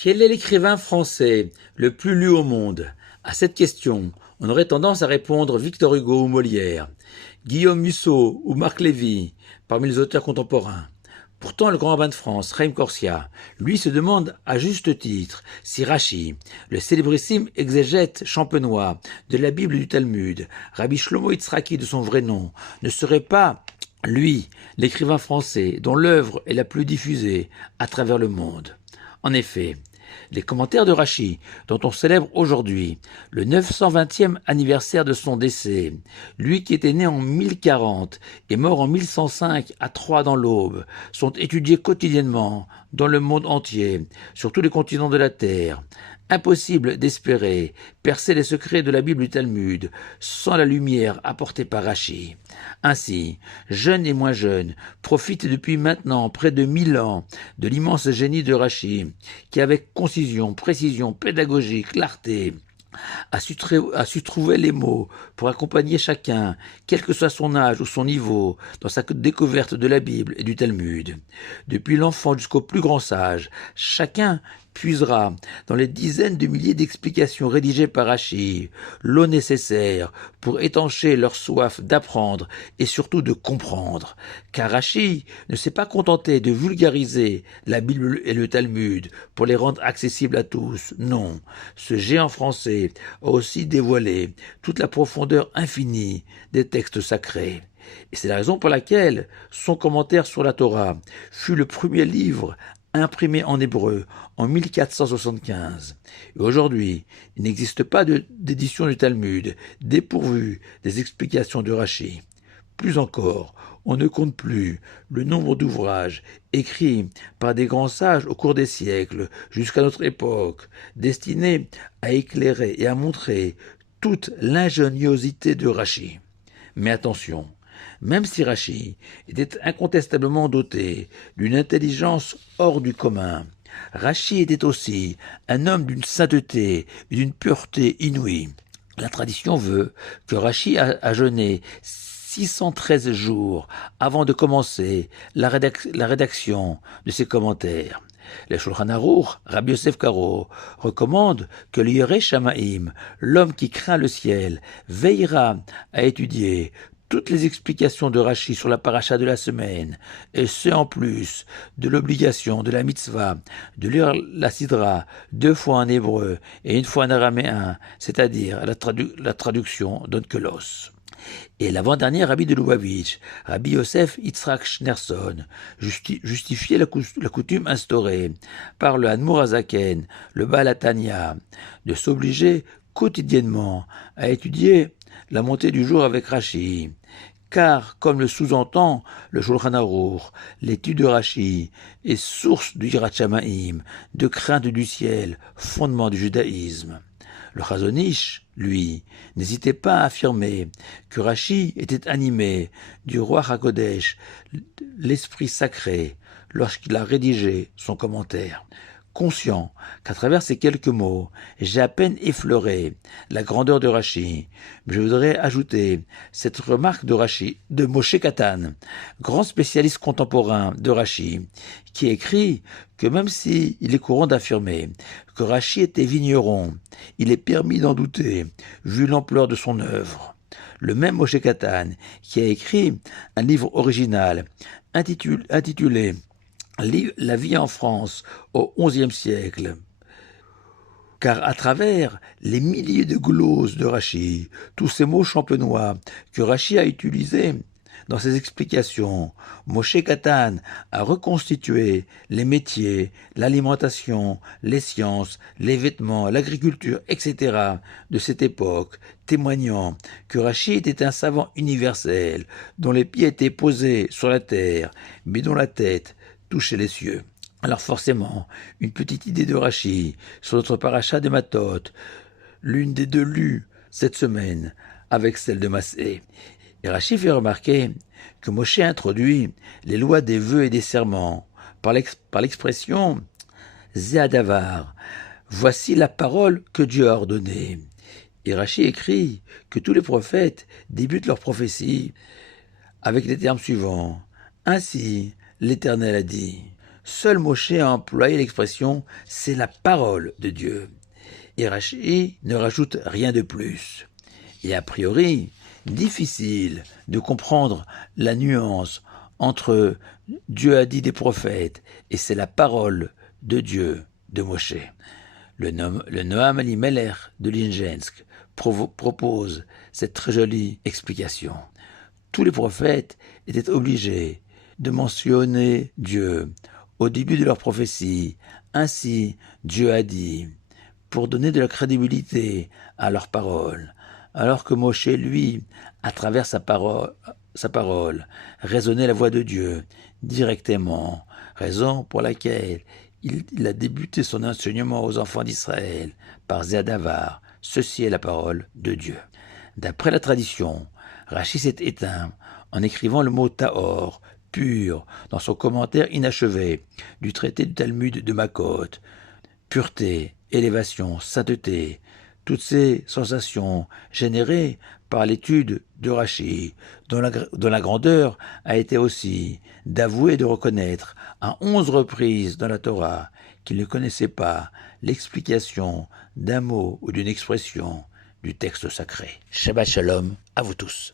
Quel est l'écrivain français le plus lu au monde? À cette question, on aurait tendance à répondre Victor Hugo ou Molière, Guillaume Musso ou Marc Lévy, parmi les auteurs contemporains. Pourtant, le grand rabbin de France, Chaim Corsia, lui se demande à juste titre si Rachi, le célébrissime exégète champenois de la Bible et du Talmud, Rabbi Shlomo Yitzhaki de son vrai nom, ne serait pas, lui, l'écrivain français dont l'œuvre est la plus diffusée à travers le monde. En effet, les commentaires de Rachi, dont on célèbre aujourd'hui le 920e anniversaire de son décès, lui qui était né en 1040 et mort en 1105 à Troyes dans l'Aube, sont étudiés quotidiennement dans le monde entier, sur tous les continents de la Terre. Impossible d'espérer percer les secrets de la Bible du Talmud sans la lumière apportée par Rachi. Ainsi, jeunes et moins jeunes profitent depuis maintenant près de 1000 ans de l'immense génie de Rachi, qui avec concision, précision, pédagogie, clarté, a su trouver les mots pour accompagner chacun, quel que soit son âge ou son niveau, dans sa découverte de la Bible et du Talmud. Depuis l'enfant jusqu'au plus grand sage, chacun puisera dans les dizaines de milliers d'explications rédigées par Rachi l'eau nécessaire pour étancher leur soif d'apprendre et surtout de comprendre. Car Rachi ne s'est pas contenté de vulgariser la Bible et le Talmud pour les rendre accessibles à tous. Non, ce géant français a aussi dévoilé toute la profondeur infinie des textes sacrés. Et c'est la raison pour laquelle son commentaire sur la Torah fut le premier livre imprimé en hébreu en 1475. Et aujourd'hui, il n'existe pas d'édition du Talmud dépourvue des explications de Rachi. Plus encore, on ne compte plus le nombre d'ouvrages écrits par des grands sages au cours des siècles jusqu'à notre époque, destinés à éclairer et à montrer toute l'ingéniosité de Rachi. Mais attention, même si Rachi était incontestablement doté d'une intelligence hors du commun, Rachi était aussi un homme d'une sainteté et d'une pureté inouïe. La tradition veut que Rachi a jeûné 613 jours avant de commencer la rédaction de ses commentaires. Le Shulchan Aruch, Rabbi Yosef Karo, recommande que le Yerei Shamaim, l'homme qui craint le ciel, veillera à étudier toutes les explications de Rachi sur la paracha de la semaine, et ce en plus de l'obligation de la mitzvah de lire la sidra 2 fois en hébreu et 1 fois en araméen, c'est-à-dire la traduction d'Onkelos. Et l'avant-dernier rabbi de Lubavitch, Rabbi Yosef Yitzhak Schneerson, justifiait la coutume instaurée par le Hadmour Hazaken, le Baal HaTanya, de s'obliger quotidiennement à étudier la montée du jour avec Rachi. Car, comme le sous-entend le Shulchan Aruch, l'étude de Rachi est source du Yirat Shamaim, de crainte du ciel, fondement du judaïsme. Le Chazon Ish, lui, n'hésitait pas à affirmer que Rachi était animé du roi HaKodesh, l'esprit sacré, lorsqu'il a rédigé son commentaire. Conscient qu'à travers ces quelques mots, j'ai à peine effleuré la grandeur de Rachi, mais je voudrais ajouter cette remarque de Moshe Katan, grand spécialiste contemporain de Rachi, qui écrit que même s'il est courant d'affirmer que Rachi était vigneron, il est permis d'en douter, vu l'ampleur de son œuvre. Le même Moshe Katan, qui a écrit un livre original intitulé La vie en France au XIe siècle, car à travers les milliers de gloses de Rachi, tous ces mots champenois que Rachi a utilisés dans ses explications, Moshe Katan a reconstitué les métiers, l'alimentation, les sciences, les vêtements, l'agriculture, etc. de cette époque, témoignant que Rachi était un savant universel, dont les pieds étaient posés sur la terre, mais dont la tête touchait les cieux. Alors forcément, une petite idée de Rachi sur notre paracha de Matot, l'une des 2 lues cette semaine, avec celle de Massé. Et Rachi fait remarquer que Moshe introduit les lois des vœux et des serments par l'expression « Zéadavar », voici la parole que Dieu a ordonnée. Et Rachi écrit que tous les prophètes débutent leur prophétie avec les termes suivants. Ainsi, l'Éternel a dit. seul Moshe a employé l'expression « c'est la parole de Dieu ». Et Rashi ne rajoute rien de plus. Et a priori, difficile de comprendre la nuance entre Dieu a dit des prophètes et c'est la parole de Dieu de Moshe. Le Noam Elimelech de Linjensk propose cette très jolie explication. Tous les prophètes étaient obligés de mentionner Dieu au début de leur prophétie. Ainsi, Dieu a dit, pour donner de la crédibilité à leurs paroles, alors que Moshe, lui, à travers sa parole, raisonnait la voix de Dieu directement, raison pour laquelle il a débuté son enseignement aux enfants d'Israël par Zéadavar. Ceci est la parole de Dieu. D'après la tradition, Rashi s'est éteint en écrivant le mot Tahor, pur, dans son commentaire inachevé du traité du Talmud de Makot. Pureté, élévation, sainteté, toutes ces sensations générées par l'étude de Rashi, dont la grandeur a été aussi d'avouer et de reconnaître à 11 reprises dans la Torah qu'il ne connaissait pas l'explication d'un mot ou d'une expression du texte sacré. Shabbat Shalom à vous tous.